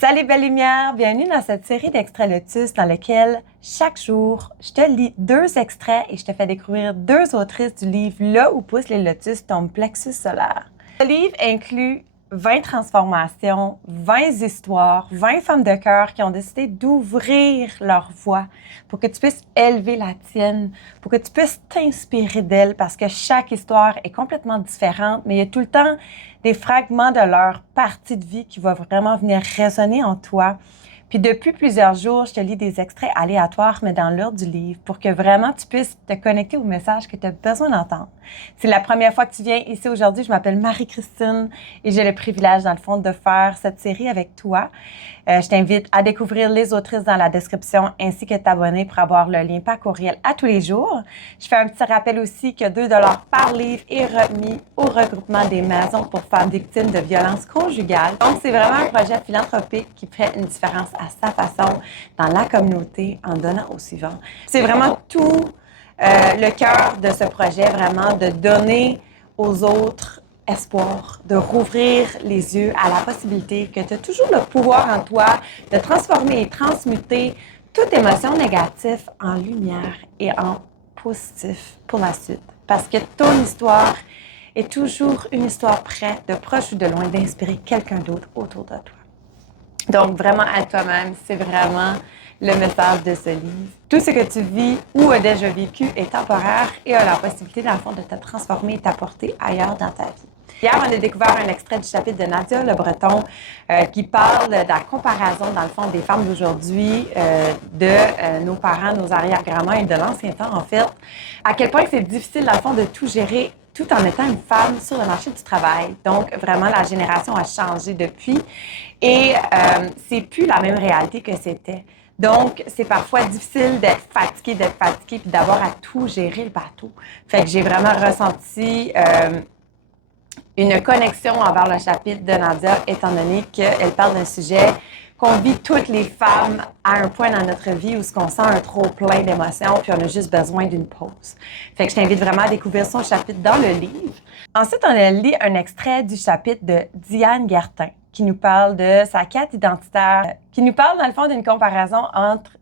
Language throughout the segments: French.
Salut belle lumière, bienvenue dans cette série d'extraits Lotus dans lequel chaque jour, je te lis 2 extraits et je te fais découvrir 2 autrices du livre Là où poussent les lotus, ton plexus solaire. Le livre inclut 20 transformations, 20 histoires, 20 femmes de cœur qui ont décidé d'ouvrir leur voix pour que tu puisses élever la tienne, pour que tu puisses t'inspirer d'elles parce que chaque histoire est complètement différente, mais il y a tout le temps des fragments de leur partie de vie qui vont vraiment venir résonner en toi. Puis depuis plusieurs jours, je te lis des extraits aléatoires, mais dans l'ordre du livre, pour que vraiment tu puisses te connecter au message que tu as besoin d'entendre. C'est la première fois que tu viens ici aujourd'hui. Je m'appelle Marie-Christine et j'ai le privilège, dans le fond, de faire cette série avec toi. Je t'invite à découvrir les autrices dans la description ainsi que t'abonner pour avoir le lien par courriel à tous les jours. Je fais un petit rappel aussi que 2 $ par livre est remis au regroupement des maisons pour femmes victimes de violences conjugales. Donc, c'est vraiment un projet philanthropique qui fait une différence à sa façon dans la communauté en donnant au suivant. C'est vraiment tout le cœur de ce projet, vraiment de donner aux autres espoir, de rouvrir les yeux à la possibilité que tu as toujours le pouvoir en toi de transformer et transmuter toute émotion négative en lumière et en positif pour la suite. Parce que ton histoire est toujours une histoire prête, de proche ou de loin, d'inspirer quelqu'un d'autre autour de toi. Donc, vraiment à toi-même, c'est vraiment le message de ce livre. Tout ce que tu vis ou as déjà vécu est temporaire et a la possibilité, dans le fond, de te transformer et t'apporter ailleurs dans ta vie. Hier, on a découvert un extrait du chapitre de Nadia Le Breton qui parle de la comparaison, dans le fond, des femmes d'aujourd'hui, de nos parents, nos arrière-grands-mères et de l'ancien temps, en fait. À quel point c'est difficile, dans le fond, de tout gérer tout en étant une femme sur le marché du travail. Donc, vraiment, la génération a changé depuis et c'est plus la même réalité que c'était. Donc, c'est parfois difficile d'être fatigué, puis d'avoir à tout gérer le bateau. Fait que j'ai vraiment ressenti une connexion envers le chapitre de Nadia, étant donné qu'elle parle d'un sujet qu'on vit toutes les femmes à un point dans notre vie où on sent un trop plein d'émotions, puis on a juste besoin d'une pause. Fait que je t'invite vraiment à découvrir son chapitre dans le livre. Ensuite, on a lu un extrait du chapitre de Diane Guertin, qui nous parle de sa quête identitaire, qui nous parle, dans le fond, d'une comparaison entre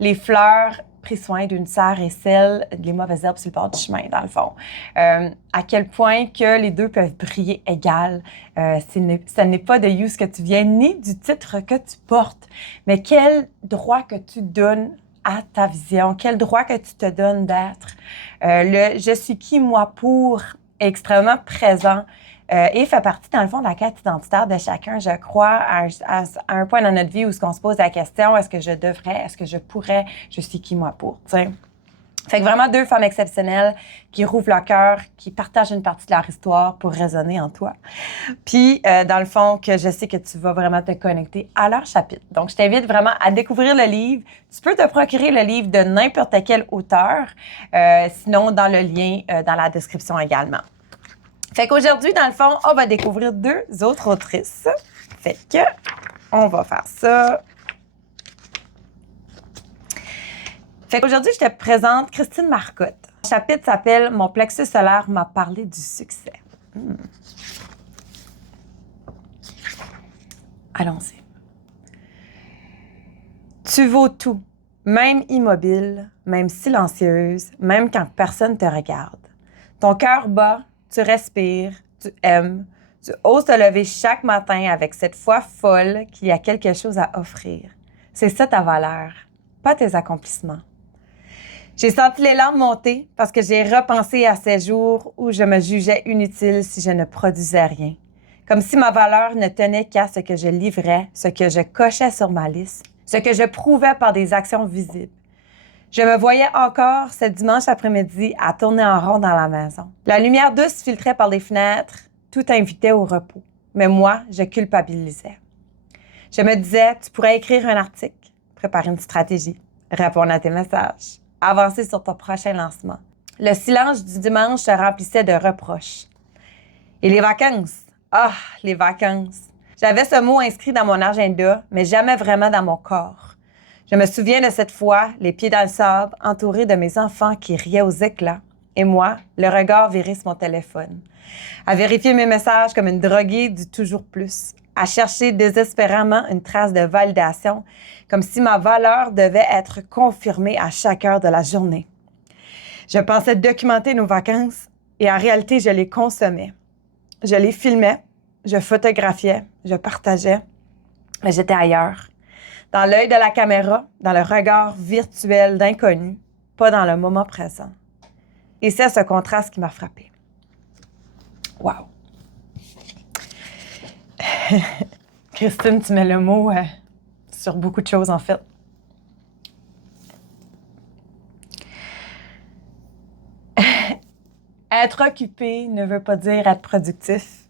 les fleurs pris soin d'une sœur et celle des mauvaises herbes sur le bord du chemin, dans le fond. À quel point que les deux peuvent briller égal. Ce n'est pas de où ce que tu viens, ni du titre que tu portes, mais quel droit que tu donnes à ta vision, quel droit que tu te donnes d'être. Le « je suis qui, moi, pour » est extrêmement présent et fait partie, dans le fond, de la quête identitaire de chacun, je crois, à un point dans notre vie où on se pose la question, est-ce que je devrais, est-ce que je pourrais, je suis qui, moi, pour, t'sais. Fait que vraiment 2 femmes exceptionnelles qui rouvrent leur cœur, qui partagent une partie de leur histoire pour résonner en toi. Puis, dans le fond, que je sais que tu vas vraiment te connecter à leur chapitre. Donc, je t'invite vraiment à découvrir le livre. Tu peux te procurer le livre de n'importe quel auteur, sinon dans le lien dans la description également. Fait qu'aujourd'hui, dans le fond, on va découvrir 2 autres autrices. Fait que, on va faire ça. Fait qu'aujourd'hui, je te présente Christine Marcotte. Le chapitre s'appelle « Mon plexus solaire m'a parlé du succès ». Allons-y. Tu vaux tout, même immobile, même silencieuse, même quand personne te regarde. Ton cœur bat, tu respires, tu aimes, tu oses te lever chaque matin avec cette foi folle qu'il y a quelque chose à offrir. C'est ça ta valeur, pas tes accomplissements. J'ai senti les larmes monter parce que j'ai repensé à ces jours où je me jugeais inutile si je ne produisais rien. Comme si ma valeur ne tenait qu'à ce que je livrais, ce que je cochais sur ma liste, ce que je prouvais par des actions visibles. Je me voyais encore ce dimanche après-midi à tourner en rond dans la maison. La lumière douce filtrait par les fenêtres, tout invitait au repos. Mais moi, je culpabilisais. Je me disais, tu pourrais écrire un article, préparer une stratégie, répondre à tes messages, avancer sur ton prochain lancement. Le silence du dimanche se remplissait de reproches. Et les vacances? Ah, les vacances! J'avais ce mot inscrit dans mon agenda, mais jamais vraiment dans mon corps. Je me souviens de cette fois, les pieds dans le sable, entourée de mes enfants qui riaient aux éclats, et moi, le regard viré sur mon téléphone, à vérifier mes messages comme une droguée du toujours plus, à chercher désespérément une trace de validation, comme si ma valeur devait être confirmée à chaque heure de la journée. Je pensais documenter nos vacances et en réalité, je les consommais. Je les filmais, je photographiais, je partageais, mais j'étais ailleurs. Dans l'œil de la caméra, dans le regard virtuel d'inconnus, pas dans le moment présent. Et c'est ce contraste qui m'a frappée. Wow! Christine, tu mets le mot sur beaucoup de choses, en fait. Être occupé ne veut pas dire être productif.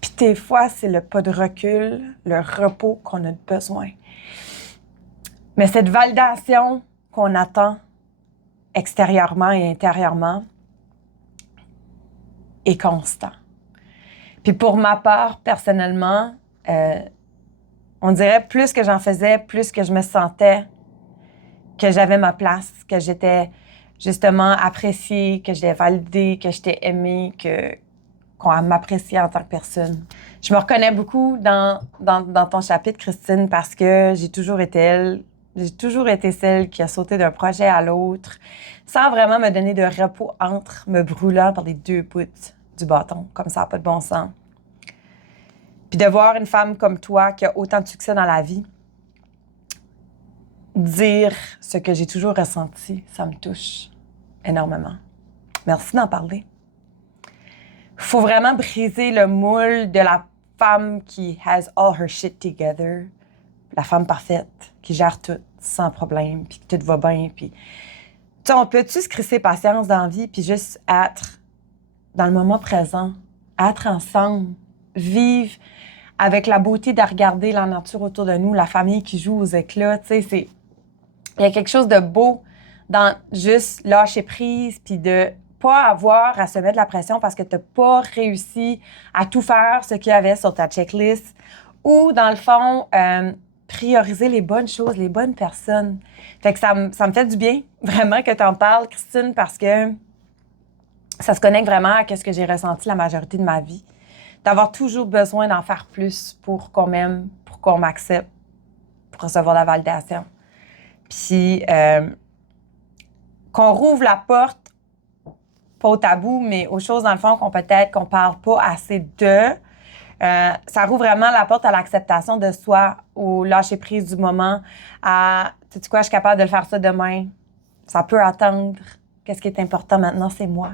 Puis des fois, c'est le pas de recul, le repos qu'on a besoin. Mais cette validation qu'on attend extérieurement et intérieurement est constant. Puis pour ma part, personnellement, on dirait plus que j'en faisais, plus que je me sentais que j'avais ma place, que j'étais justement appréciée, que j'étais validée, que j'étais aimée, qu'on m'appréciait en tant que personne. Je me reconnais beaucoup dans ton chapitre, Christine, parce que j'ai toujours été celle qui a sauté d'un projet à l'autre sans vraiment me donner de repos entre me brûlant par les deux bouts du bâton, comme ça n'a pas de bon sens. Puis de voir une femme comme toi qui a autant de succès dans la vie dire ce que j'ai toujours ressenti, ça me touche énormément. Merci d'en parler. Il faut vraiment briser le moule de la femme qui has all her shit together, la femme parfaite, qui gère tout sans problème, puis que tout va bien. Puis, tu sais, on peut-tu se crisser patience dans la vie, puis juste être dans le moment présent, être ensemble, vivre avec la beauté de regarder la nature autour de nous, la famille qui joue aux éclats, tu sais, il y a quelque chose de beau dans juste lâcher prise, puis de pas avoir à se mettre de la pression parce que tu n'as pas réussi à tout faire ce qu'il y avait sur ta checklist, ou dans le fond, prioriser les bonnes choses, les bonnes personnes. Fait que ça me fait du bien, vraiment, que tu en parles, Christine, parce que ça se connecte vraiment à ce que j'ai ressenti la majorité de ma vie. D'avoir toujours besoin d'en faire plus pour qu'on m'aime, pour qu'on m'accepte, pour recevoir la validation. Puis, qu'on rouvre la porte, pas au tabou, mais aux choses, dans le fond, qu'on parle pas assez de. Ça rouvre vraiment la porte à l'acceptation de soi, au lâcher prise du moment, à, tu sais quoi, je suis capable de le faire ça demain. Ça peut attendre. Qu'est-ce qui est important maintenant, c'est moi.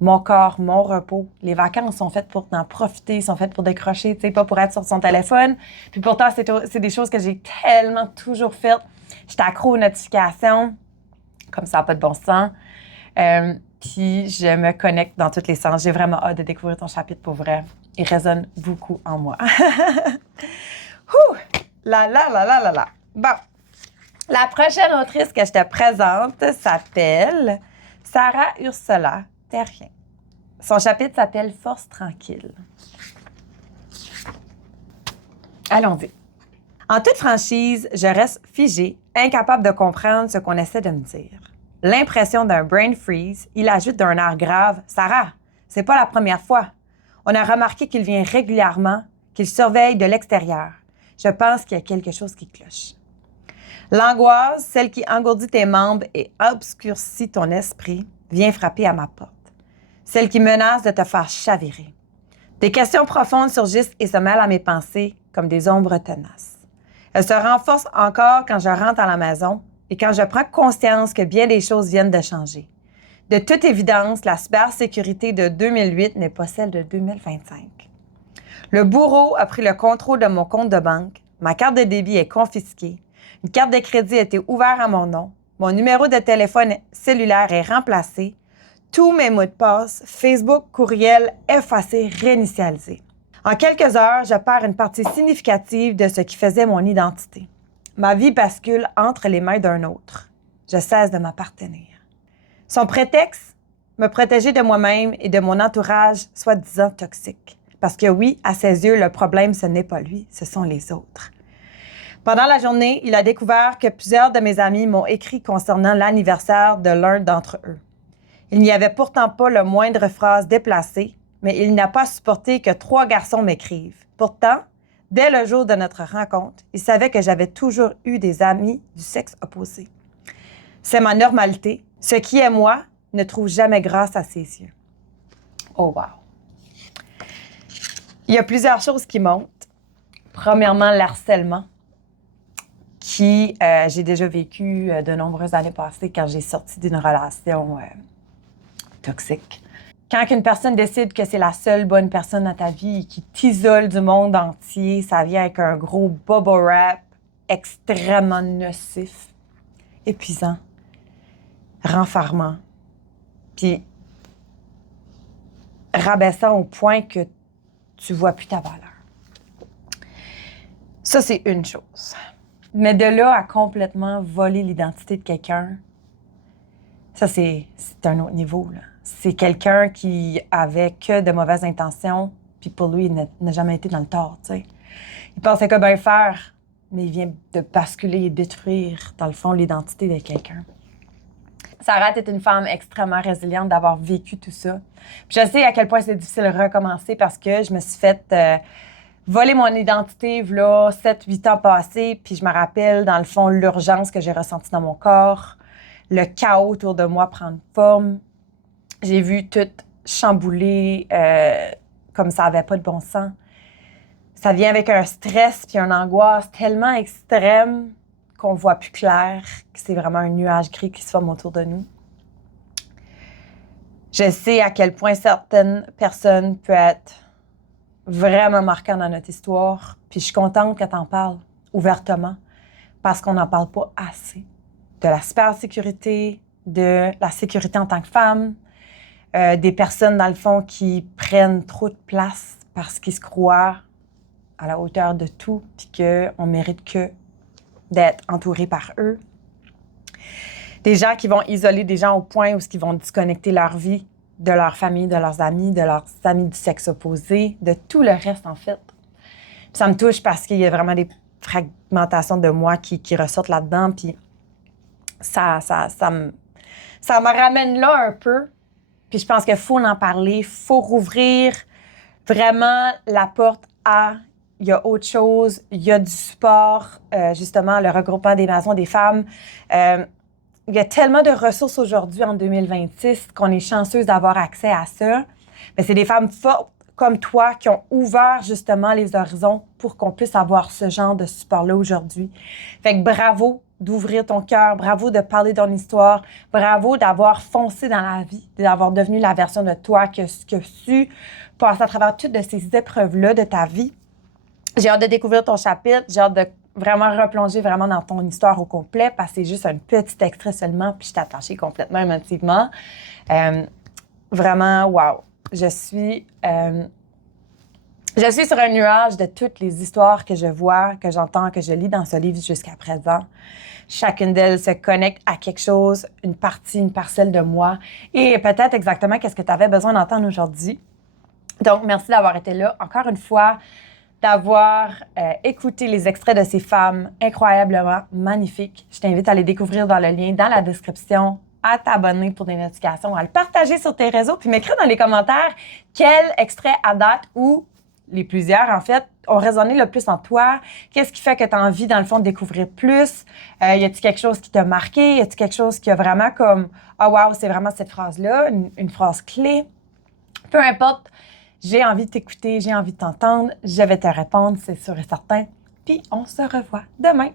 Mon corps, mon repos. Les vacances sont faites pour en profiter, sont faites pour décrocher, tu sais, pas pour être sur son téléphone. Puis pourtant, c'est des choses que j'ai tellement toujours faites. J'étais accro aux notifications, comme ça n'a pas de bon sens. Puis je me connecte dans tous les sens. J'ai vraiment hâte de découvrir ton chapitre pour vrai. Il résonne beaucoup en moi. Ouh! La. Bon. La prochaine autrice que je te présente s'appelle Sarah Ursula Terrien. Son chapitre s'appelle Force tranquille. Allons-y. En toute franchise, je reste figée, incapable de comprendre ce qu'on essaie de me dire. L'impression d'un brain freeze, il ajoute d'un air grave « Sarah, c'est pas la première fois. On a remarqué qu'il vient régulièrement, qu'il surveille de l'extérieur. Je pense qu'il y a quelque chose qui cloche. » L'angoisse, celle qui engourdit tes membres et obscurcit ton esprit, vient frapper à ma porte. Celle qui menace de te faire chavirer. Des questions profondes surgissent et se mêlent à mes pensées comme des ombres tenaces. Elles se renforcent encore quand je rentre à la maison et quand je prends conscience que bien des choses viennent de changer. De toute évidence, la cybersécurité de 2008 n'est pas celle de 2025. Le bourreau a pris le contrôle de mon compte de banque, ma carte de débit est confisquée, une carte de crédit a été ouverte à mon nom, mon numéro de téléphone cellulaire est remplacé, tous mes mots de passe, Facebook, courriel, effacés, réinitialisés. En quelques heures, je perds une partie significative de ce qui faisait mon identité. Ma vie bascule entre les mains d'un autre. Je cesse de m'appartenir. Son prétexte? Me protéger de moi-même et de mon entourage soi-disant toxique. Parce que oui, à ses yeux, le problème, ce n'est pas lui, ce sont les autres. Pendant la journée, il a découvert que plusieurs de mes amis m'ont écrit concernant l'anniversaire de l'un d'entre eux. Il n'y avait pourtant pas le moindre phrase déplacée, mais il n'a pas supporté que 3 garçons m'écrivent. Pourtant, dès le jour de notre rencontre, il savait que j'avais toujours eu des amis du sexe opposé. C'est ma normalité. Ce qui est moi ne trouve jamais grâce à ses yeux. Oh wow! Il y a plusieurs choses qui montent. Premièrement, l'harcèlement, qui j'ai déjà vécu de nombreuses années passées quand j'ai sorti d'une relation toxique. Quand une personne décide que c'est la seule bonne personne dans ta vie et qui t'isole du monde entier, ça vient avec un gros bubble wrap extrêmement nocif, épuisant, renfermant, puis rabaissant au point que tu vois plus ta valeur. Ça, c'est une chose. Mais de là à complètement voler l'identité de quelqu'un, ça, c'est un autre niveau, là. C'est quelqu'un qui avait que de mauvaises intentions, puis pour lui, il n'a jamais été dans le tort, tu sais. Il pensait que bien faire, mais il vient de basculer et détruire, dans le fond, l'identité de quelqu'un. Sarah est une femme extrêmement résiliente d'avoir vécu tout ça. Puis je sais à quel point c'est difficile de recommencer parce que je me suis fait voler mon identité, là, 7-8 ans passés, puis je me rappelle, dans le fond, l'urgence que j'ai ressentie dans mon corps, le chaos autour de moi prendre forme. J'ai vu tout chambouler comme ça n'avait pas de bon sens. Ça vient avec un stress puis une angoisse tellement extrême qu'on ne voit plus clair, que c'est vraiment un nuage gris qui se forme autour de nous. Je sais à quel point certaines personnes peuvent être vraiment marquantes dans notre histoire, puis je suis contente que tu en parles ouvertement parce qu'on n'en parle pas assez. De la cybersécurité, de la sécurité en tant que femme, des personnes, dans le fond, qui prennent trop de place parce qu'ils se croient à la hauteur de tout, puis qu'on mérite que d'être entouré par eux. Des gens qui vont isoler des gens au point où ils vont disconnecter leur vie de leur famille, de leurs amis du sexe opposé, de tout le reste, en fait. Puis ça me touche parce qu'il y a vraiment des fragmentations de moi qui ressortent là-dedans, puis ça me ramène là un peu. Puis je pense qu'il faut en parler, il faut rouvrir vraiment la porte à il y a autre chose, il y a du support, justement, le regroupement des maisons des femmes. Il y a tellement de ressources aujourd'hui, en 2026, qu'on est chanceuse d'avoir accès à ça. Mais c'est des femmes fortes comme toi qui ont ouvert, justement, les horizons pour qu'on puisse avoir ce genre de support-là aujourd'hui. Fait que bravo d'ouvrir ton cœur, bravo de parler de ton histoire, bravo d'avoir foncé dans la vie, d'avoir devenu la version de toi que su passer à travers toutes de ces épreuves-là de ta vie. J'ai hâte de découvrir ton chapitre, j'ai hâte de vraiment replonger vraiment dans ton histoire au complet parce que c'est juste un petit extrait seulement puis je t'ai attachée complètement émotivement. Vraiment, wow! Je suis sur un nuage de toutes les histoires que je vois, que j'entends, que je lis dans ce livre jusqu'à présent. Chacune d'elles se connecte à quelque chose, une partie, une parcelle de moi et peut-être exactement qu'est-ce que tu avais besoin d'entendre aujourd'hui. Donc, merci d'avoir été là. Encore une fois, d'avoir écouté les extraits de ces femmes incroyablement magnifiques. Je t'invite à les découvrir dans le lien dans la description, à t'abonner pour des notifications, à le partager sur tes réseaux, puis m'écrire dans les commentaires quel extrait à date ou les plusieurs, en fait, ont résonné le plus en toi. Qu'est-ce qui fait que tu as envie, dans le fond, de découvrir plus? Y a-t-il quelque chose qui t'a marqué? Y a-t-il quelque chose qui a vraiment comme « Ah, wow, c'est vraiment cette phrase-là, une phrase clé? » Peu importe, j'ai envie de t'écouter, j'ai envie de t'entendre, je vais te répondre, c'est sûr et certain. Puis on se revoit demain.